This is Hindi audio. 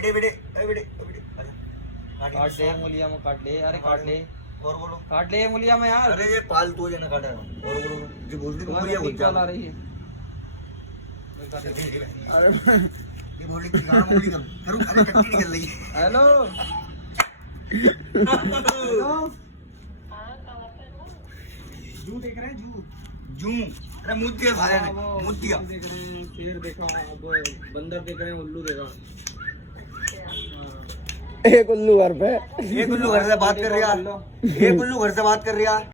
बेटे बेटे ए बेटे बेटे काट ले मूलिया में, काट ले, अरे काट ले, और बोलो। काट ले मूलिया में यार। अरे ये पालतू है ना काटा है। और बोलो जो बोलती तो मुड़िया कुछ कॉल आ रही है। अरे ये बोली कि गाना मुड़ी करूं अरे टट्टी निकल रही है। हेलो जू देख रहे हैं जू। जू अरे मुद्दिया सारे ने मुद्दिया देख रहे हैं, शेर देखा, वो बंदर देख रहे हैं, उल्लू देखा। एक उल्लू घर पे, ये गुल्लू घर से बात कर रहा है। ये गुल्लू घर से बात कर रहा है।